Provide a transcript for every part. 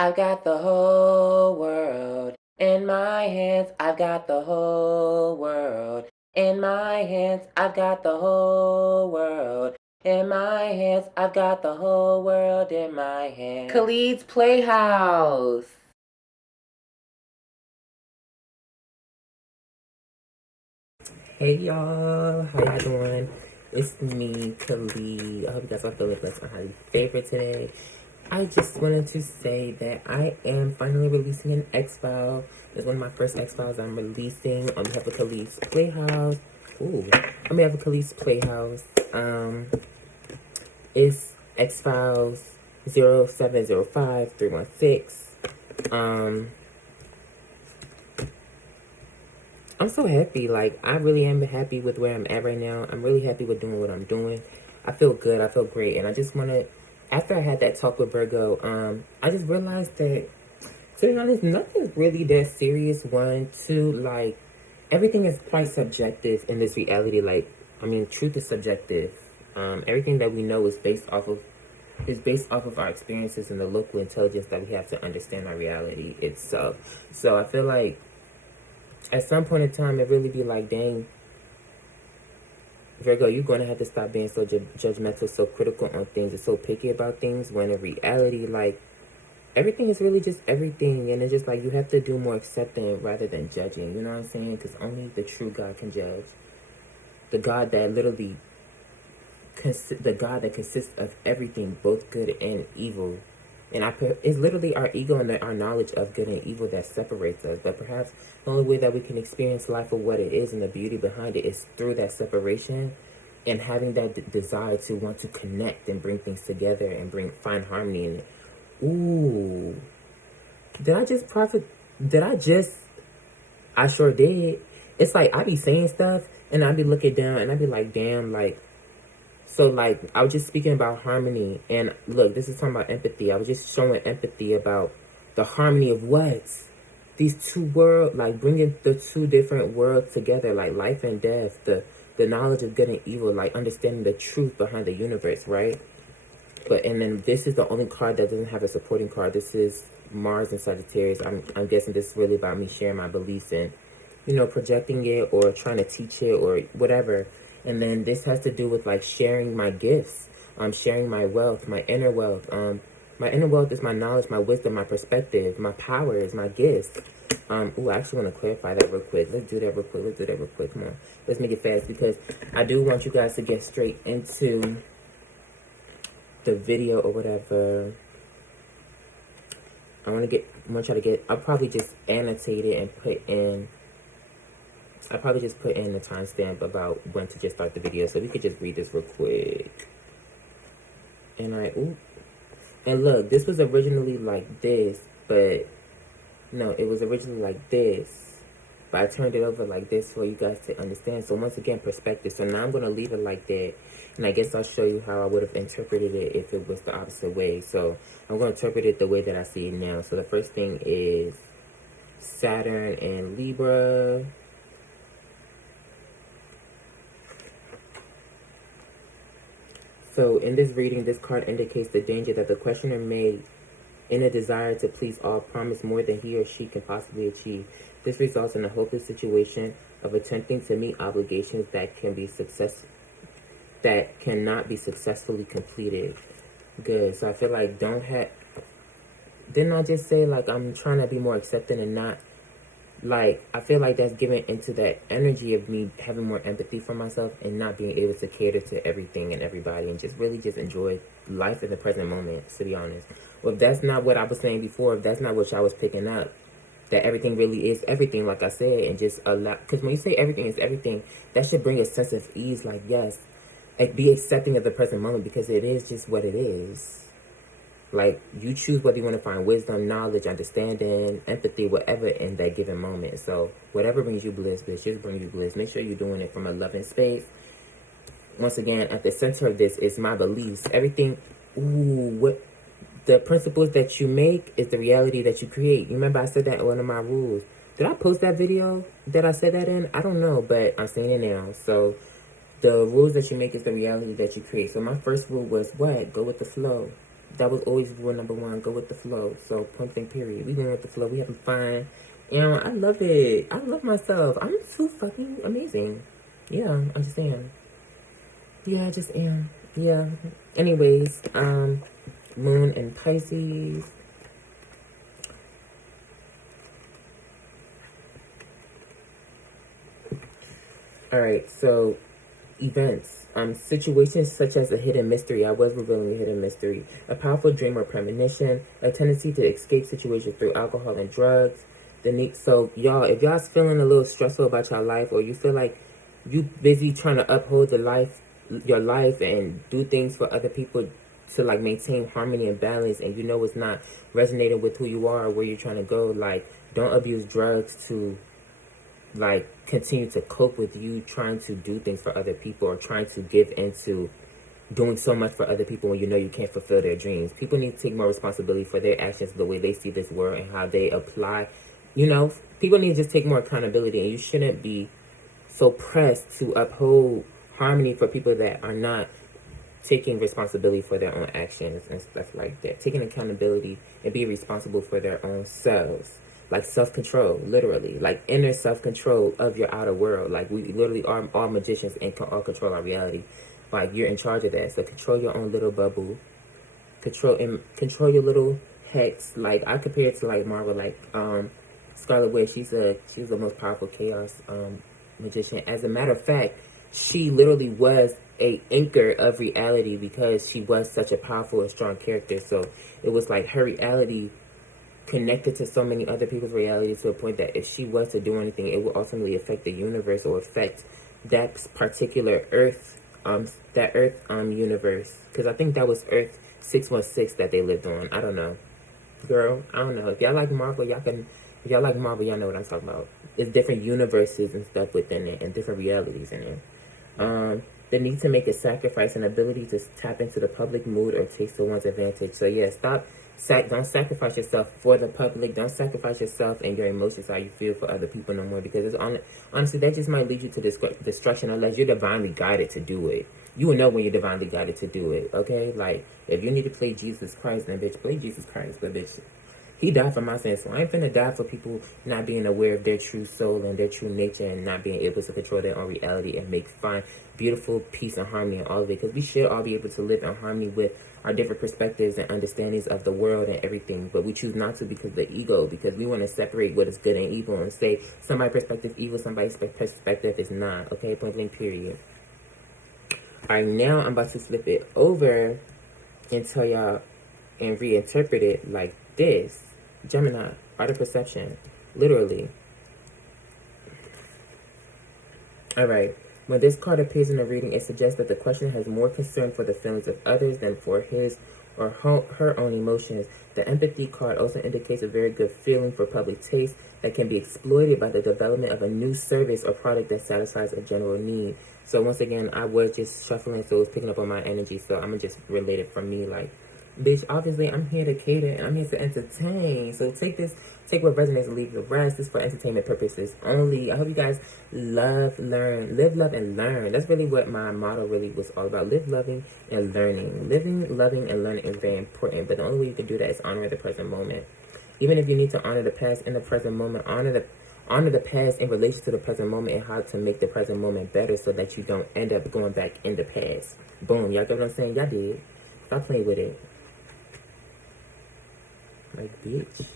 I've got the whole world in my hands. I've got the whole world in my hands. I've got the whole world in my hands. I've got the whole world in my hands. Khalid's Playhouse. Hey y'all, how y'all doing? It's me, Khalid. I hope you guys are feeling blessed and highly favored today. I just wanted to say that I am finally releasing an X-File. It's one of my first X-Files I'm releasing on behalf of Khalid's Playhouse. Ooh, on behalf of Khalid's Playhouse. It's X-Files 0705316. I'm so happy. Like, I really am happy with where I'm at right now. I'm really happy with doing what I'm doing. I feel good. I feel great. And I just want to, after I had that talk with Virgo, I just realized that, to be honest, nothing's really that serious. One, two, like, everything is quite subjective in this reality. Like, I mean, truth is subjective. Everything that we know is based off of our experiences and the local intelligence that we have to understand our reality itself. So I feel like at some point in time, it really be like, dang, Virgo, you're going to have to stop being so judgmental, so critical on things, and so picky about things, when in reality, like, everything is really just everything. And it's just like, you have to do more accepting rather than judging. You know what I'm saying? Because only the true God can judge. The God that literally, the God that consists of everything, both good and evil. And it's literally our ego and our knowledge of good and evil that separates us. But perhaps the only way that we can experience life for what it is and the beauty behind it is through that separation and having that desire to want to connect and bring things together and find harmony in it. Ooh. Did I just profit? I sure did. It's like, I be saying stuff and I be looking down and I be like, damn, like, so, like, I was just speaking about harmony. And, look, this is talking about empathy. I was just showing empathy about the harmony of what? These two worlds, like, bringing the two different worlds together, like life and death, the knowledge of good and evil, like, understanding the truth behind the universe, right? And then this is the only card that doesn't have a supporting card. This is Mars and Sagittarius. I'm guessing this is really about me sharing my beliefs and, you know, projecting it or trying to teach it or whatever. And then this has to do with, like, sharing my gifts, sharing my wealth, my inner wealth. My inner wealth is my knowledge, my wisdom, my perspective, my powers, my gifts. I actually want to clarify that real quick. Let's do that real quick. Come on. Let's make it fast because I do want you guys to get straight into the video or whatever. I'll probably just annotate it and put in the timestamp about when to just start the video, so we could just read this real quick. And look, this was originally like this, but no, it was originally like this, but I turned it over like this for you guys to understand. So once again, perspective. So now I'm going to leave it like that, and I guess I'll show you how I would have interpreted it if it was the opposite way. So I'm going to interpret it the way that I see it now. So the first thing is Saturn and Libra. So in this reading, this card indicates the danger that the questioner may, in a desire to please all, promise more than he or she can possibly achieve. This results in a hopeless situation of attempting to meet obligations that cannot be successfully completed. Good. So I feel like didn't I just say, like, I'm trying to be more accepting and not, like, I feel like that's giving into that energy of me having more empathy for myself and not being able to cater to everything and everybody and just really just enjoy life in the present moment, to be honest. Well, if that's not what I was saying before, if that's not what y'all was picking up, that everything really is everything, like I said, and just allow, because when you say everything is everything, that should bring a sense of ease, like, yes, like, be accepting of the present moment because it is just what it is. Like, you choose whether you want to find wisdom, knowledge, understanding, empathy, whatever in that given moment. So whatever brings you bliss, bitch, just bring you bliss. Make sure you're doing it from a loving space. Once again, at the center of this is my beliefs. Everything, what the principles that you make is the reality that you create. You remember I said that in one of my rules. Did I post that video that I said that in? I don't know, but I'm saying it now. So the rules that you make is the reality that you create. So my first rule was what? Go with the flow. That was always rule number one. Go with the flow. So point blank period. We going with the flow. We having fun. And I love it. I love myself. I'm so fucking amazing. Yeah, I just am. Yeah, I just am. Yeah. Anyways, Moon and Pisces. Alright, so events. Situations such as a hidden mystery. I was revealing a hidden mystery. A powerful dream or premonition. A tendency to escape situations through alcohol and drugs. The need. So y'all, if y'all's feeling a little stressful about your life, or you feel like you busy trying to uphold your life, and do things for other people to like maintain harmony and balance, and you know it's not resonating with who you are or where you're trying to go, like don't abuse drugs to like continue to cope with you trying to do things for other people, or trying to give into doing so much for other people when you know you can't fulfill their dreams. People need to take more responsibility for their actions, the way they see this world and how they apply. You know, people need to just take more accountability, and you shouldn't be so pressed to uphold harmony for people that are not taking responsibility for their own actions and stuff like that. Taking accountability and being responsible for their own selves. Like self-control, literally. Like inner self-control of your outer world. Like we literally are all magicians and can all control our reality. Like you're in charge of that. So control your own little bubble. Control your little hex. Like I compare it to like Marvel, like Scarlet Witch. She's the most powerful chaos magician. As a matter of fact, she literally was a anchor of reality because she was such a powerful and strong character. So it was like her reality connected to so many other people's realities to a point that if she was to do anything, it would ultimately affect the universe or affect that particular Earth, universe. Because I think that was Earth 616 that they lived on. I don't know, girl. I don't know. If y'all like Marvel, y'all can. If y'all like Marvel, y'all know what I'm talking about. There's different universes and stuff within it, and different realities in it. The need to make a sacrifice and ability to tap into the public mood or taste to one's advantage. So yeah, don't sacrifice yourself for the public. Don't sacrifice yourself and your emotions, how you feel for other people no more, because honestly, that just might lead you to destruction unless you're divinely guided to do it. You will know when you're divinely guided to do it, okay? Like, if you need to play Jesus Christ, then bitch, play Jesus Christ. But bitch, he died for my sins, so I ain't finna die for people not being aware of their true soul and their true nature and not being able to control their own reality and find beautiful peace and harmony and all of it. Because we should all be able to live in harmony with our different perspectives and understandings of the world and everything. But we choose not to because of the ego, because we want to separate what is good and evil and say somebody's perspective evil, somebody's perspective is not. Okay, point blank, period. Alright, now I'm about to flip it over and tell y'all and reinterpret it like this. Gemini, art of perception, literally. Alright, when this card appears in a reading, it suggests that the questioner has more concern for the feelings of others than for his or her own emotions. The empathy card also indicates a very good feeling for public taste that can be exploited by the development of a new service or product that satisfies a general need. So once again, I was just shuffling, so it was picking up on my energy, so I'm going to just relate it from me, like, bitch, obviously I'm here to cater and I'm here to entertain. So take what resonates and leave the rest. This is for entertainment purposes only. I hope you guys live, love, and learn. That's really what my motto really was all about. Live, loving, and learning. Living, loving, and learning is very important. But the only way you can do that is honor the present moment. Even if you need to honor the past in the present moment, honor the past in relation to the present moment and how to make the present moment better so that you don't end up going back in the past. Boom. Y'all get what I'm saying? Y'all did. Stop playing with it. Like, bitch.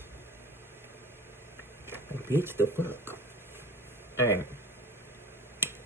Like, bitch, the fuck. Alright.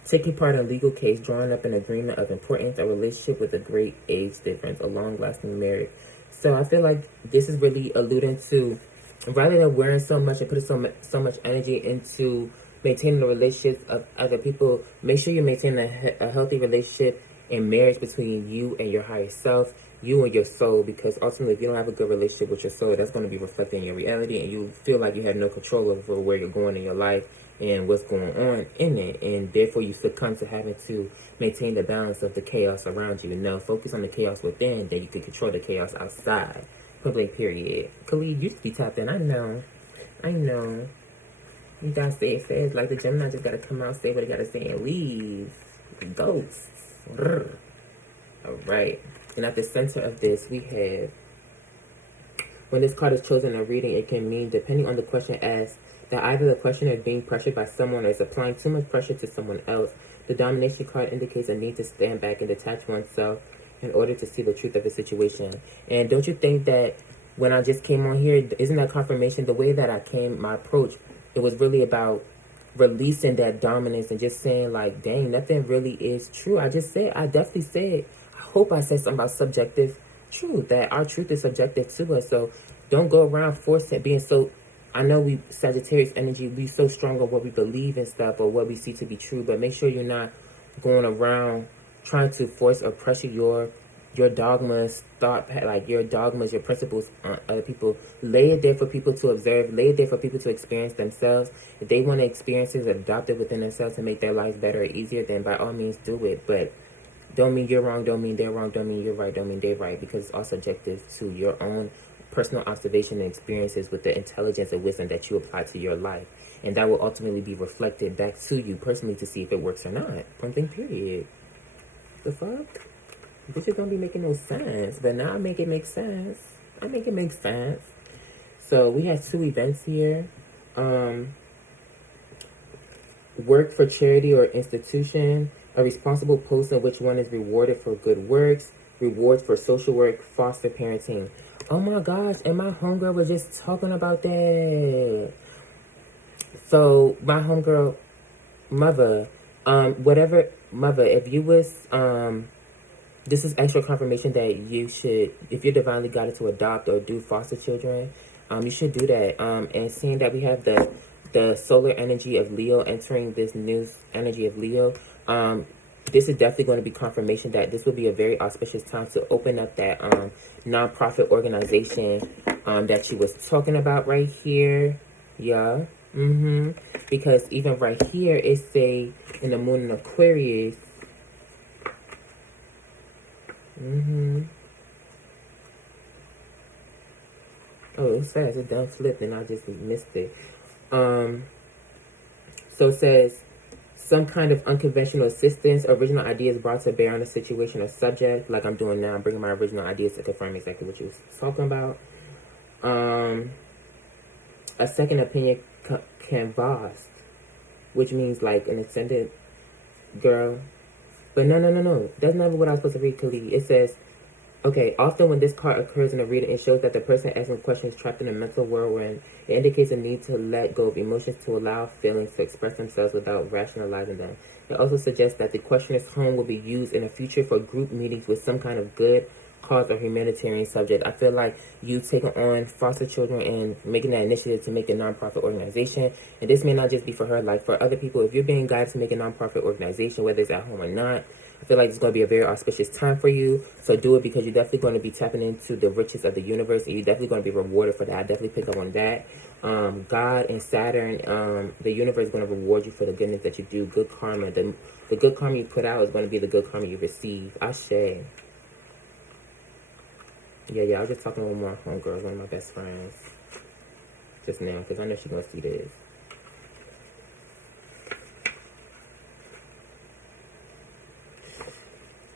Taking part in a legal case, drawing up an agreement of importance, a relationship with a great age difference, a long-lasting marriage. So I feel like this is really alluding to, rather than wearing so much and putting so much energy into maintaining the relationships of other people, make sure you maintain a healthy relationship and marriage between you and your higher self, you and your soul, because ultimately if you don't have a good relationship with your soul, that's going to be reflected in your reality, and you feel like you have no control over where you're going in your life and what's going on in it, and therefore you succumb to having to maintain the balance of the chaos around you. No, focus on the chaos within, then you can control the chaos outside. Public period. Khalid, you just be tapped in. I know. You gotta say it fast. Like the Gemini just gotta come out, say what they gotta say, and leave. Ghosts. Alright. And at the center of this, we have When this card is chosen in a reading, it can mean, depending on the question asked, that either the questioner is being pressured by someone or is applying too much pressure to someone else. The domination card indicates a need to stand back and detach oneself in order to see the truth of the situation. And don't you think that when I just came on here, isn't that confirmation? The way that I came, my approach, it was really about releasing that dominance and just saying like, dang, nothing really is true. I definitely said, I hope I said something about subjective truth, that our truth is subjective to us. So don't go around forcing being so, I know we, Sagittarius energy, we so strong on what we believe and stuff or what we see to be true, but make sure you're not going around trying to force or pressure your dogmas, like your dogmas, your principles on other people. Lay it there for people to observe. Lay it there for people to experience themselves. If they want to experience it, adopt it within themselves to make their lives better or easier, then by all means do it. But don't mean you're wrong, don't mean they're wrong, don't mean you're right, don't mean they're right, because it's all subjective to your own personal observation and experiences with the intelligence and wisdom that you apply to your life. And that will ultimately be reflected back to you personally to see if it works or not. Point blank, period. The fuck? This is don't be making no sense, but now I make it make sense. I make it make sense. So we have two events here. Work for charity or institution. A responsible post in which one is rewarded for good works. Rewards for social work. Foster parenting. Oh my gosh, and my homegirl was just talking about that. So my homegirl, mother, if you was, this is extra confirmation that you should, if you're divinely guided to adopt or do foster children, you should do that. And seeing that we have the solar energy of Leo entering this new energy of Leo, this is definitely going to be confirmation that this will be a very auspicious time to open up that non-profit organization that she was talking about right here. Yeah. Because even right here, it say in the moon in Aquarius. Oh, it says it done flipped and I just missed it. So it says some kind of unconventional assistance, original ideas brought to bear on a situation or subject, like I'm doing now. I'm bringing my original ideas to confirm exactly what you was talking about. A second opinion canvassed, which means like an extended girl. But no. That's never what I was supposed to read, Khalid. It says, okay, often when this card occurs in a reading, it shows that the person asking questions is trapped in a mental whirlwind. It indicates a need to let go of emotions to allow feelings to express themselves without rationalizing them. It also suggests that the questioner's home will be used in the future for group meetings with some kind of good cause or humanitarian subject. I feel like you taking on foster children and making that initiative to make a nonprofit organization, and this may not just be for her, like for other people, if you're being guided to make a nonprofit organization, whether it's at home or not, I feel like it's going to be a very auspicious time for you. So do it, because you're definitely going to be tapping into the riches of the universe, and you're definitely going to be rewarded for that. I definitely pick up on that. God and Saturn, the universe is going to reward you for the goodness that you do. Good karma. The good karma you put out is going to be the good karma you receive. Ashe. Yeah, I was just talking with my homegirl, one of my best friends, just now, because I know she's going to see this.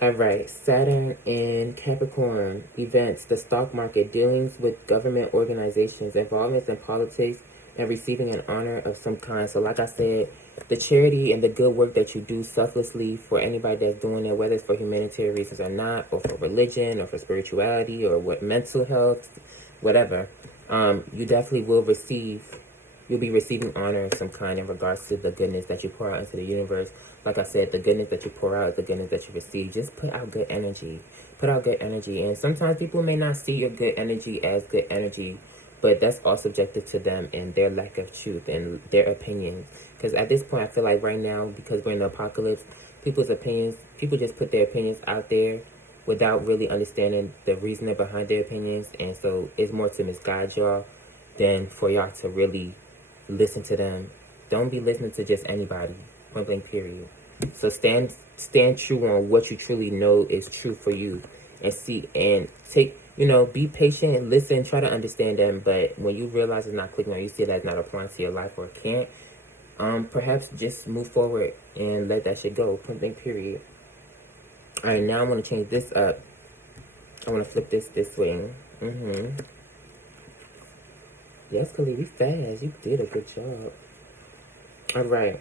Alright, Saturn in Capricorn, events, the stock market, dealings with government organizations, involvements in politics, and receiving an honor of some kind. So like I said, the charity and the good work that you do selflessly for anybody that's doing it, whether it's for humanitarian reasons or not, or for religion, or for spirituality, or what mental health, whatever, you definitely will receive, you'll be receiving honor of some kind in regards to the goodness that you pour out into the universe. Like I said, the goodness that you pour out is the goodness that you receive. Just put out good energy. Put out good energy. And sometimes people may not see your good energy as good energy, but that's all subjective to them and their lack of truth and their opinions. Because at this point, I feel like right now, because we're in the apocalypse, people's opinions, people just put their opinions out there without really understanding the reasoning behind their opinions. And so it's more to misguide y'all than for y'all to really listen to them. Don't be listening to just anybody. Point blank, period. So stand true on what you truly know is true for you, and see and take, be patient and listen, try to understand them. But when you realize it's not clicking on, you see that it's not applying to your life or can't, perhaps just move forward and let that shit go. Point blank, period. All right, now I want to change this up. I want to flip this way. Yes, Khalid, we fast. You did a good job. All right.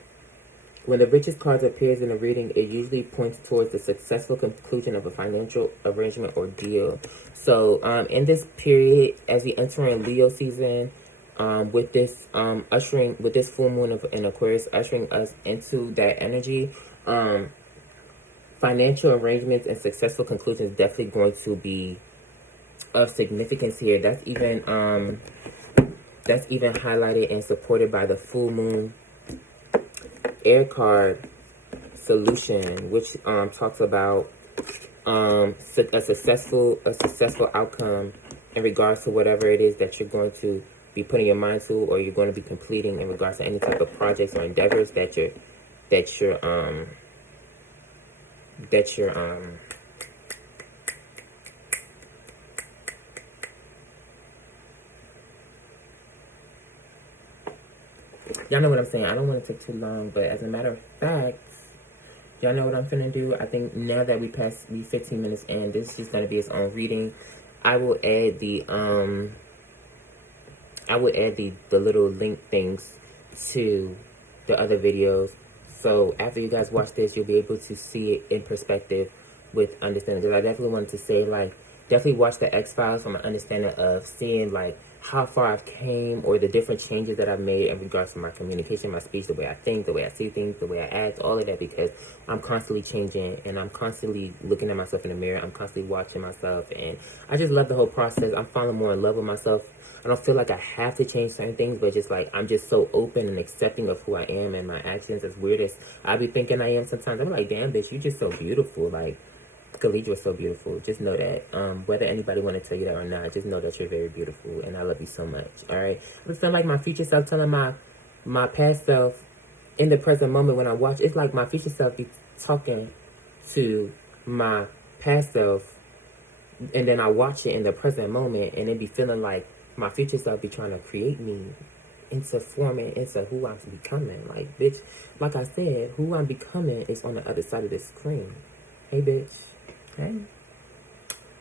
When the richest card appears in a reading, it usually points towards the successful conclusion of a financial arrangement or deal. So, in this period, as we enter in Leo season, with this with this full moon in Aquarius ushering us into that energy, financial arrangements and successful conclusions definitely going to be of significance here. That's even highlighted and supported by the full moon air card solution, which talks about a successful outcome in regards to whatever it is that you're going to be putting your mind to, or you're going to be completing in regards to any type of projects or endeavors that you're y'all know what I'm saying. I don't want to take too long, but as a matter of fact, y'all know what I'm finna do. I think now that we 15 minutes in, this is gonna be its own reading. I will add the little link things to the other videos. So after you guys watch this, you'll be able to see it in perspective with understanding. Because I definitely wanted to say, like, definitely watch the X-Files from an understanding of seeing, like, how far I've came or the different changes that I've made in regards to my communication, my speech, the way I think, the way I see things, the way I act, all of that, because I'm constantly changing and I'm constantly looking at myself in the mirror. I'm constantly watching myself, and I just love the whole process. I'm falling more in love with myself. I don't feel like I have to change certain things, but just like I'm just so open and accepting of who I am and my actions. As weird as I be thinking I am sometimes, I'm like, damn, bitch, you just so beautiful. Like, Khalid, you're so beautiful. Just know that. Whether anybody want to tell you that or not, just know that you're very beautiful, and I love you so much. All right. I feel like my future self telling my past self in the present moment when I watch. It's like my future self be talking to my past self, and then I watch it in the present moment, and it be feeling like my future self be trying to create me into forming into who I'm becoming. Like, bitch, like I said, who I'm becoming is on the other side of the screen. Hey, bitch. Hey.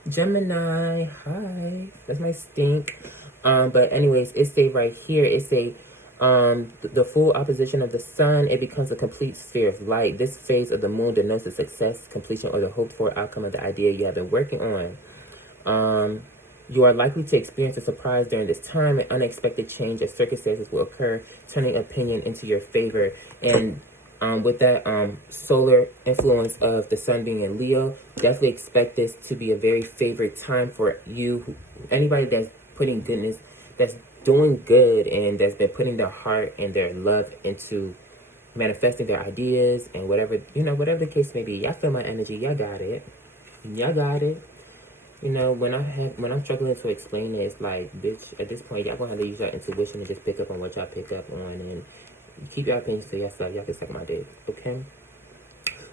Gemini, hi. That's my stink. But anyways, it say right here, it say the full opposition of the sun, it becomes a complete sphere of light. This phase of the moon denotes the success, completion, or the hoped for outcome of the idea you have been working on. You are likely to experience a surprise during this time. An unexpected change of circumstances will occur, turning opinion into your favor. And with that solar influence of the sun being in Leo, definitely expect this to be a very favorite time for you. Anybody that's putting goodness, that's doing good, and that's been putting their heart and their love into manifesting their ideas and whatever, whatever the case may be. Y'all feel my energy. Y'all got it. Y'all got it. When I'm struggling to explain it, it's like, bitch, at this point, y'all gonna have to use your intuition and just pick up on what y'all pick up on, and keep your opinions to yourself. Y'all can suck my dick, okay?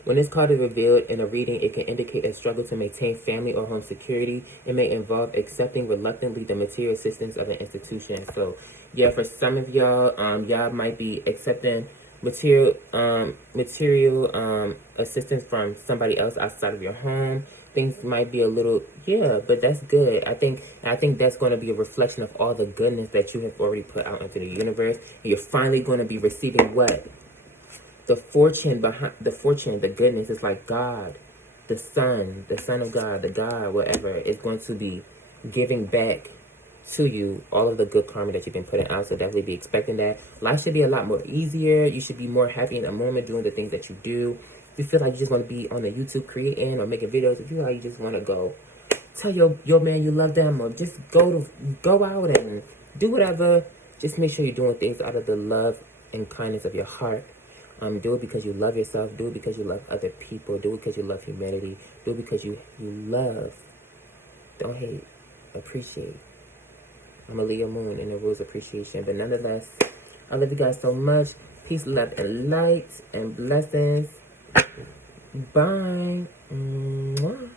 When this card is revealed in a reading, it can indicate a struggle to maintain family or home security. It may involve accepting reluctantly the material assistance of an institution. So, yeah, for some of y'all, y'all might be accepting material assistance from somebody else outside of your home. Things might be a little, but that's good. I think that's going to be a reflection of all the goodness that you have already put out into the universe. And you're finally going to be receiving what? The fortune behind the goodness is like God, the Son of God, the God, whatever, is going to be giving back to you all of the good karma that you've been putting out. So definitely be expecting that. Life should be a lot more easier. You should be more happy in the moment doing the things that you do. If you feel like you just want to be on the YouTube creating or making videos, if you feel like you just want to go tell your man you love them, or just go out and do whatever, just make sure you're doing things out of the love and kindness of your heart. Do it because you love yourself. Do it because you love other people. Do it because you love humanity. Do it because you love. Don't hate. Appreciate. I'm a Leo moon, and the rules appreciation. But nonetheless, I love you guys so much. Peace, love, and light, and blessings. Bye. Mwah.